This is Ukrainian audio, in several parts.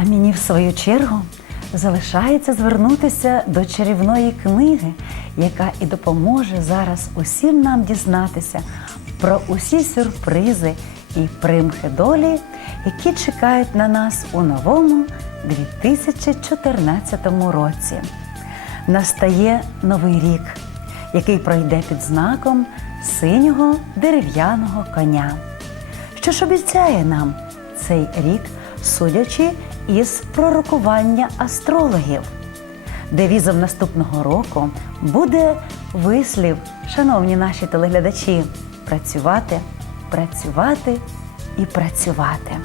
А мені, в свою чергу, залишається звернутися до чарівної книги, яка і допоможе зараз усім нам дізнатися про усі сюрпризи і примхи долі, які чекають на нас у новому 2014 році. Настає новий рік, який пройде під знаком синього дерев'яного коня. Що ж обіцяє нам цей рік, судячи із пророкування астрологів? Девізом наступного року буде вислів, шановні наші телеглядачі, працювати, працювати і працювати.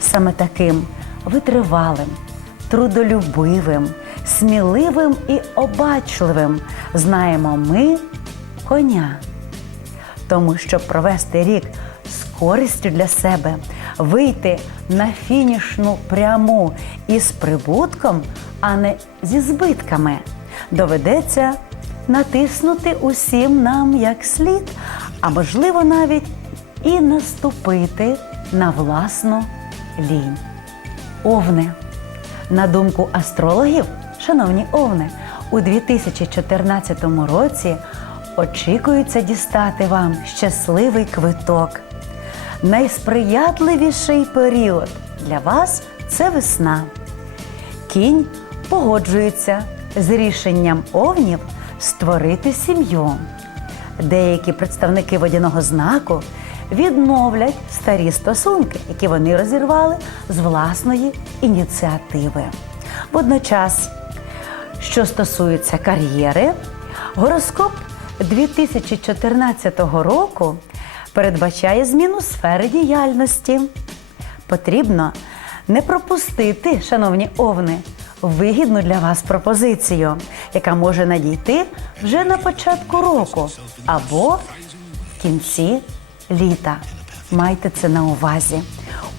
Саме таким витривалим, трудолюбивим, сміливим і обачливим знаємо ми коня. Тому щоб провести рік користю для себе, вийти на фінішну пряму із прибутком, а не зі збитками, доведеться натиснути усім нам як слід, а можливо навіть і наступити на власну лінь. Овни. На думку астрологів, шановні овни, у 2014 році очікується дістати вам щасливий квиток. Найсприятливіший період для вас це весна. Кінь погоджується з рішенням овнів створити сім'ю. Деякі представники водяного знаку відновлять старі стосунки, які вони розірвали з власної ініціативи. Водночас, що стосується кар'єри, гороскоп 2014 року передбачає зміну сфери діяльності. Потрібно не пропустити, шановні овни, вигідну для вас пропозицію, яка може надійти вже на початку року або в кінці літа. Майте це на увазі.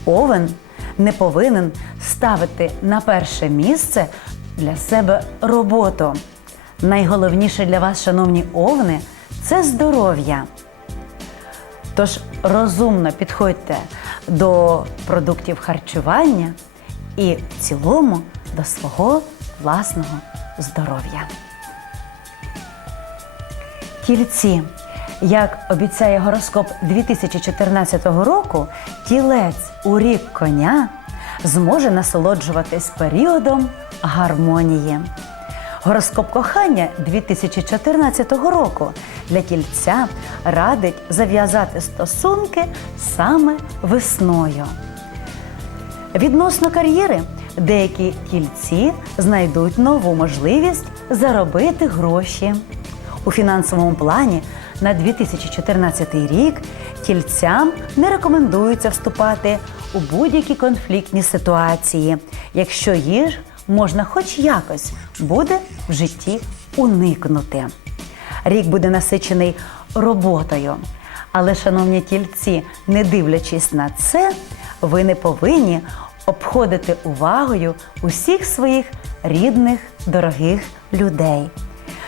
Овен не повинен ставити на перше місце для себе роботу. Найголовніше для вас, шановні овни, це здоров'я. Тож розумно підходьте до продуктів харчування і в цілому до свого власного здоров'я. Тільці, як обіцяє гороскоп 2014 року, тілець у рік коня зможе насолоджуватись періодом гармонії. Гороскоп кохання 2014 року для тільця радить зав'язати стосунки саме весною. Відносно кар'єри, деякі тільці знайдуть нову можливість заробити гроші. У фінансовому плані на 2014 рік тільцям не рекомендується вступати у будь-які конфліктні ситуації, якщо їх можна хоч якось буде в житті уникнути. Рік буде насичений роботою. Але, шановні тільці, не дивлячись на це, ви не повинні обходити увагою усіх своїх рідних, дорогих людей.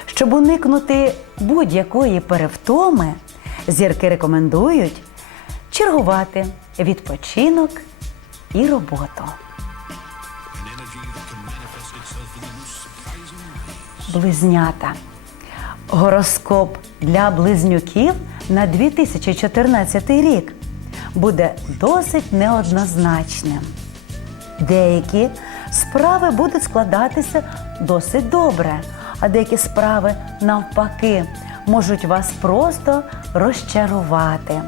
Щоб уникнути будь-якої перевтоми, зірки рекомендують чергувати відпочинок і роботу. Близнята. Гороскоп для близнюків на 2014 рік буде досить неоднозначним. Деякі справи будуть складатися досить добре, а деякі справи, навпаки, можуть вас просто розчарувати.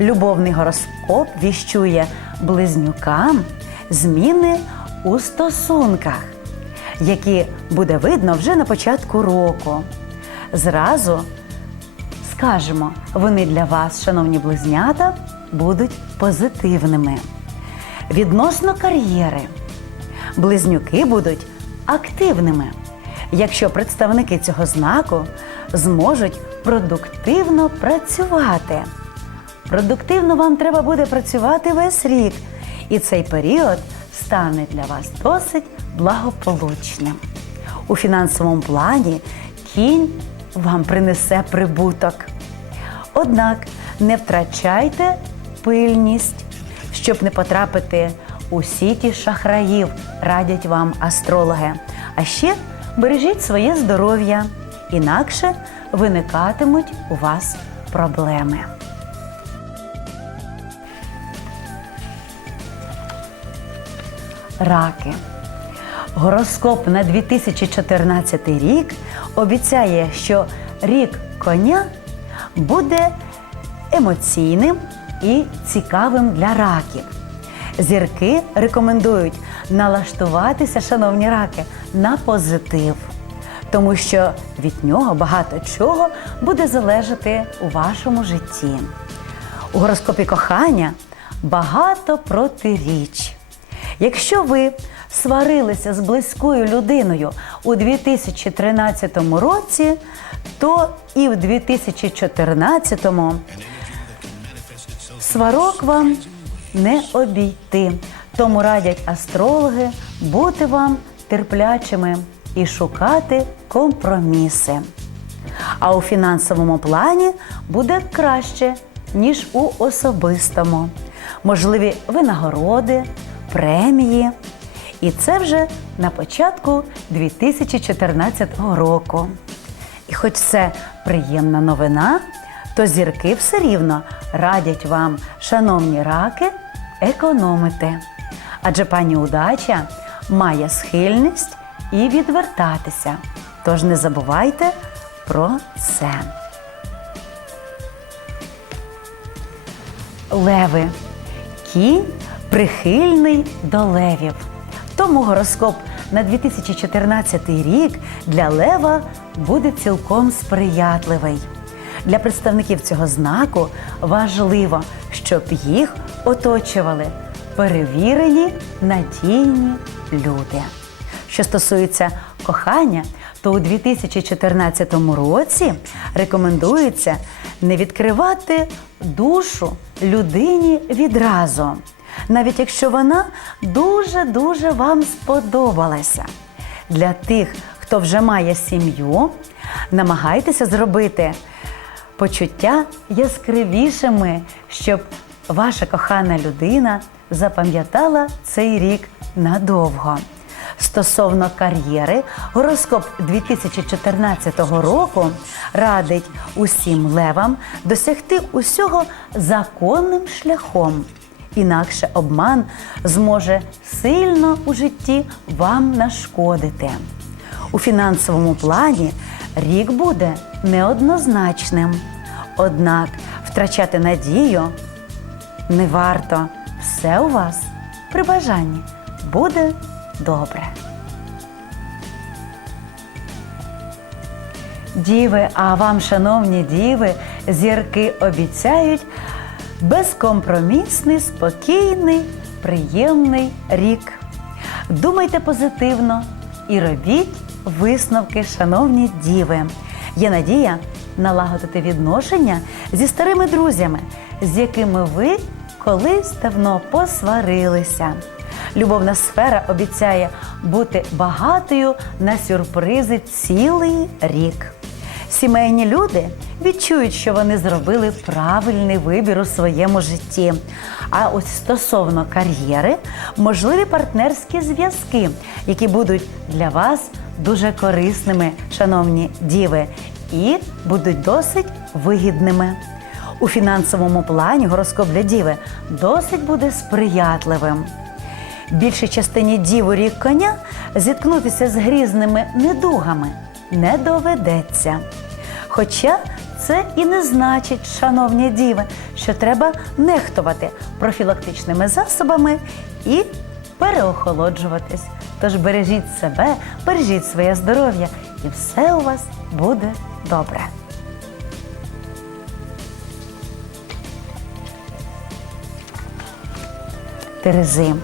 Любовний гороскоп віщує близнюкам зміни у стосунках, які буде видно вже на початку року. Зразу скажемо, вони для вас, шановні близнята, будуть позитивними. Відносно кар'єри, близнюки будуть активними, якщо представники цього знаку зможуть продуктивно працювати. Продуктивно вам треба буде працювати весь рік, і цей період стане для вас досить благополучним. У фінансовому плані кінь вам принесе прибуток. Однак не втрачайте пильність, щоб не потрапити у сіті шахраїв, радять вам астрологи. А ще бережіть своє здоров'я, інакше виникатимуть у вас проблеми. Раки. Гороскоп на 2014 рік обіцяє, що рік коня буде емоційним і цікавим для раків. Зірки рекомендують налаштуватися, шановні раки, на позитив, тому що від нього багато чого буде залежати у вашому житті. У гороскопі кохання багато протиріч. Якщо ви сварилися з близькою людиною у 2013 році, то і в 2014 сварок вам не обійти. Тому радять астрологи бути вам терплячими і шукати компроміси. А у фінансовому плані буде краще, ніж у особистому. Можливі винагороди, премії. І це вже на початку 2014 року. І хоч це приємна новина, то зірки все рівно радять вам, шановні раки, економити. Адже пані удача має схильність і відвертатися. Тож не забувайте про це. Леви. Кінь прихильний до левів. Тому гороскоп на 2014 рік для лева буде цілком сприятливий. Для представників цього знаку важливо, щоб їх оточували перевірені надійні люди. Що стосується кохання, то у 2014 році рекомендується не відкривати душу людині відразу, навіть якщо вона дуже-дуже вам сподобалася. Для тих, хто вже має сім'ю, намагайтеся зробити почуття яскравішими, щоб ваша кохана людина запам'ятала цей рік надовго. Стосовно кар'єри, гороскоп 2014 року радить усім левам досягти усього законним шляхом. Інакше обман зможе сильно у житті вам нашкодити. У фінансовому плані рік буде неоднозначним. Однак втрачати надію не варто. Все у вас при бажанні буде добре. Діви, а вам, шановні діви, зірки обіцяють безкомпромісний, спокійний, приємний рік. Думайте позитивно і робіть висновки, шановні діви. Є надія налагодити відношення зі старими друзями, з якими ви колись давно посварилися. Любовна сфера обіцяє бути багатою на сюрпризи цілий рік. Сімейні люди відчують, що вони зробили правильний вибір у своєму житті. А ось стосовно кар'єри, можливі партнерські зв'язки, які будуть для вас дуже корисними, шановні діви, і будуть досить вигідними. У фінансовому плані гороскоп для діви досить буде сприятливим. Більшій частині дів рік коня зіткнутися з грізними недугами не доведеться. Хоча це і не значить, шановні діви, що треба нехтувати профілактичними засобами і переохолоджуватись. Тож бережіть себе, бережіть своє здоров'я, і все у вас буде добре. Терези.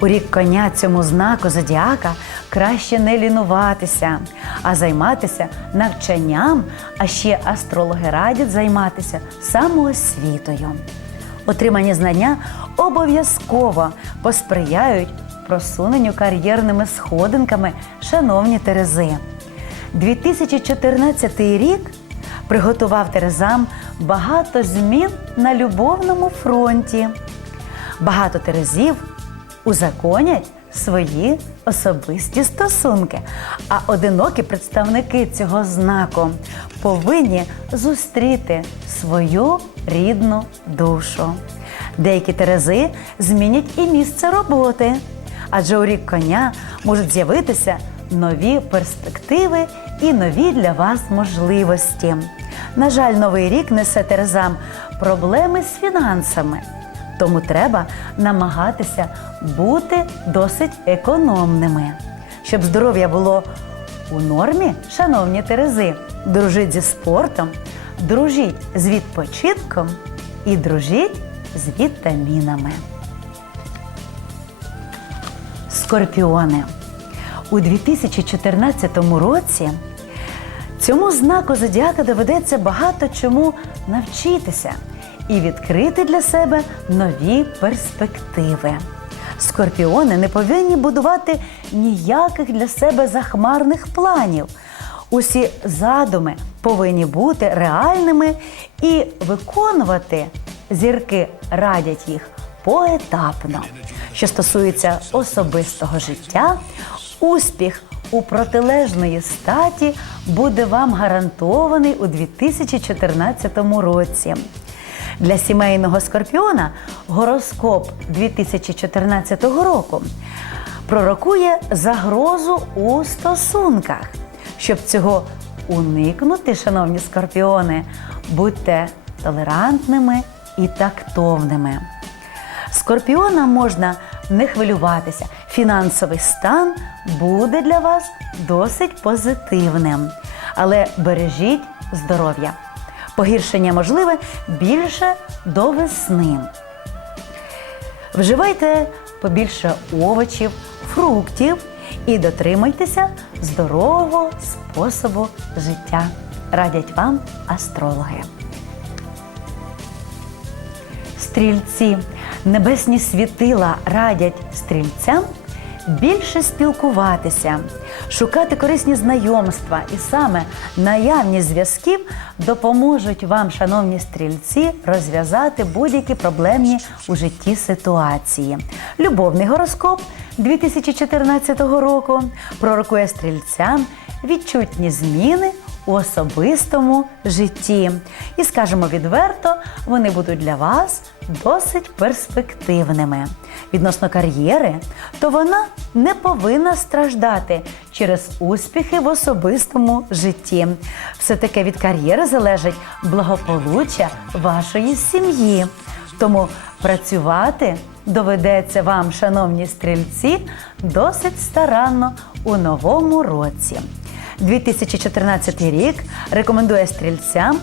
У рік коня цьому знаку зодіака краще не лінуватися, а займатися навчанням, а ще астрологи радять займатися самоосвітою. Отримані знання обов'язково посприяють просуненню кар'єрними сходинками, шановні Терези. 2014 рік приготував Терезам багато змін на любовному фронті. Багато терезів узаконять свої особисті стосунки. А одинокі представники цього знаку повинні зустріти свою рідну душу. Деякі терези змінять і місце роботи, адже у рік коня можуть з'явитися нові перспективи і нові для вас можливості. На жаль, новий рік несе терезам проблеми з фінансами. Тому треба намагатися бути досить економними. Щоб здоров'я було у нормі, шановні терези, дружіть зі спортом, дружіть з відпочинком і дружіть з вітамінами. Скорпіони. У 2014 році цьому знаку зодіака доведеться багато чому навчитися і відкрити для себе нові перспективи. Скорпіони не повинні будувати ніяких для себе захмарних планів. Усі задуми повинні бути реальними і виконувати зірки радять їх поетапно. Що стосується особистого життя, успіх у протилежної статі буде вам гарантований у 2014 році. Для сімейного скорпіона гороскоп 2014 року пророкує загрозу у стосунках. Щоб цього уникнути, шановні скорпіони, будьте толерантними і тактовними. Скорпіонам можна не хвилюватися. Фінансовий стан буде для вас досить позитивним. Але бережіть здоров'я. Погіршення можливе більше до весни. Вживайте побільше овочів, фруктів і дотримуйтеся здорового способу життя. Радять вам астрологи. Стрільці. Небесні світила радять стрільцям більше спілкуватися, шукати корисні знайомства, і саме наявність зв'язків допоможуть вам, шановні стрільці, розв'язати будь-які проблемні у житті ситуації. Любовний гороскоп 2014 року пророкує стрільцям відчутні зміни у особистому житті. І скажемо відверто, вони будуть для вас досить перспективними. Відносно кар'єри, то вона не повинна страждати через успіхи в особистому житті. Все таки від кар'єри залежить благополуччя вашої сім'ї. Тому працювати доведеться вам, шановні стрільці, досить старанно у новому році. 2014 рік рекомендує стрільцям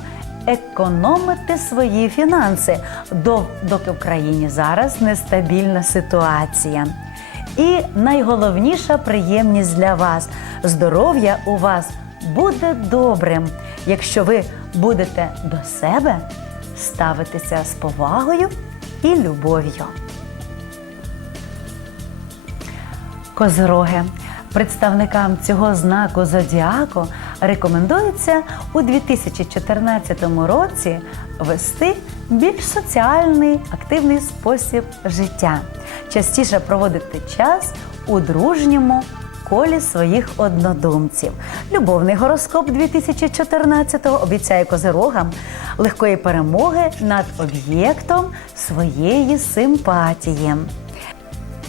економити свої фінанси, доки в країні зараз нестабільна ситуація. І найголовніша приємність для вас здоров'я у вас буде добрим, якщо ви будете до себе ставитися з повагою і любов'ю. Козороги. Представникам цього знаку зодіаку рекомендується у 2014 році вести більш соціальний активний спосіб життя, частіше проводити час у дружньому колі своїх однодумців. Любовний гороскоп 2014-го обіцяє козирогам легкої перемоги над об'єктом своєї симпатії.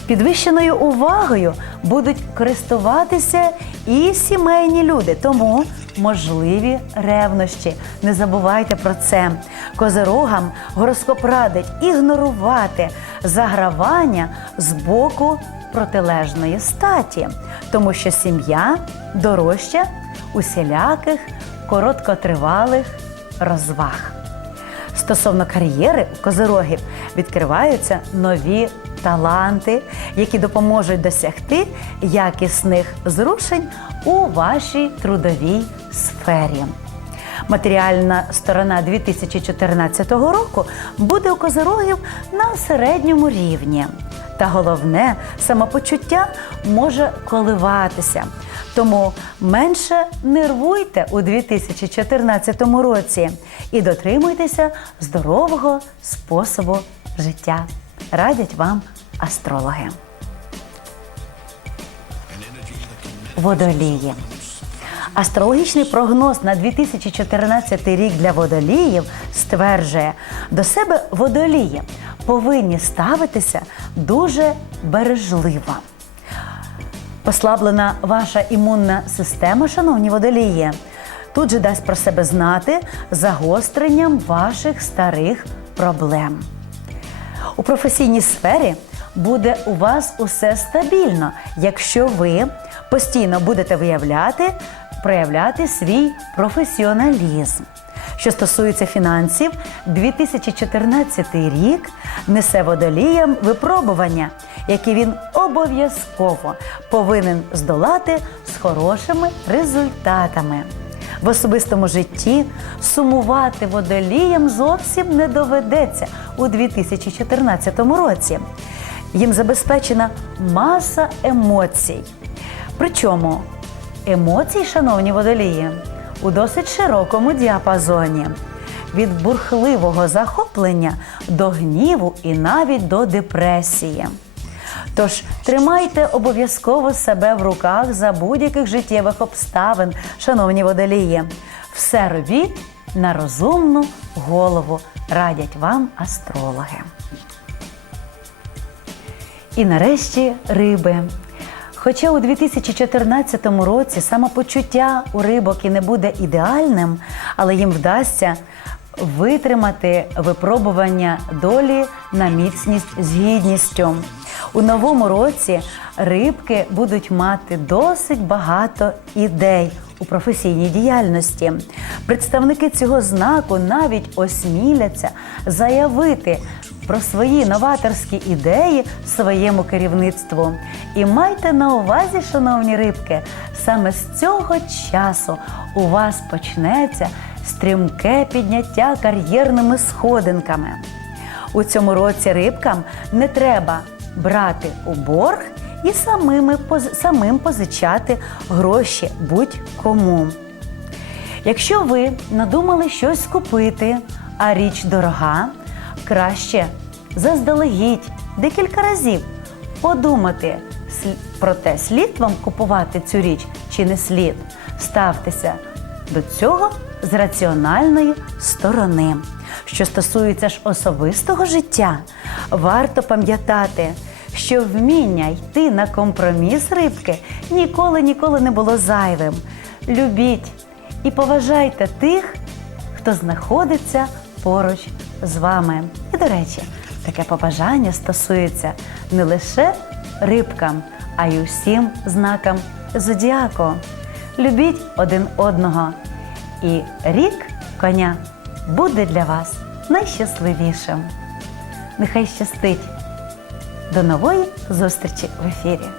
Підвищеною увагою будуть користуватися і сімейні люди, тому можливі ревнощі. Не забувайте про це. Козирогам гороскоп радить ігнорувати загравання з боку протилежної статі, тому що сім'я дорожча усіляких короткотривалих розваг. Стосовно кар'єри у козирогів відкриваються нові таланти, які допоможуть досягти якісних зрушень у вашій трудовій сфері. Матеріальна сторона 2014 року буде у козирогів на середньому рівні. Та головне, самопочуття може коливатися. Тому менше нервуйте у 2014 році і дотримуйтеся здорового способу життя радять вам астрологи. Водолії. Астрологічний прогноз на 2014 рік для водоліїв стверджує, до себе водолії повинні ставитися дуже бережливо. Послаблена ваша імунна система, шановні водолії, тут же дасть про себе знати загостренням ваших старих проблем. У професійній сфері буде у вас усе стабільно, якщо ви постійно будете виявляти, проявляти свій професіоналізм. Що стосується фінансів, 2014 рік несе водоліям випробування, які він обов'язково повинен здолати з хорошими результатами. В особистому житті сумувати водоліям зовсім не доведеться у 2014 році. Їм забезпечена маса емоцій. Причому емоції, шановні водолії, у досить широкому діапазоні. Від бурхливого захоплення до гніву і навіть до депресії. Тож тримайте обов'язково себе в руках за будь-яких життєвих обставин, шановні водолії. Все робіть на розумну голову, радять вам астрологи. І нарешті риби. Хоча у 2014 році самопочуття у рибок і не буде ідеальним, але їм вдасться витримати випробування долі на міцність з гідністю. У новому році рибки будуть мати досить багато ідей у професійній діяльності. Представники цього знаку навіть осміляться заявити про свої новаторські ідеї своєму керівництву. І майте на увазі, шановні рибки, саме з цього часу у вас почнеться стрімке підняття кар'єрними сходинками. У цьому році рибкам не треба брати у борг і самими, самим позичати гроші будь-кому. Якщо ви надумали щось купити, а річ дорога, краще заздалегідь декілька разів подумати про те, слід вам купувати цю річ чи не слід. Ставтеся до цього з раціональної сторони. Що стосується ж особистого життя, варто пам'ятати, що вміння йти на компроміс рибки ніколи ніколи не було зайвим. Любіть і поважайте тих, хто знаходиться поруч з вами. І, до речі, таке побажання стосується не лише рибкам, а й усім знакам зодіаку. Любіть один одного, і рік коня буде для вас найщасливішим. Нехай щастить! До нової зустрічі в ефірі!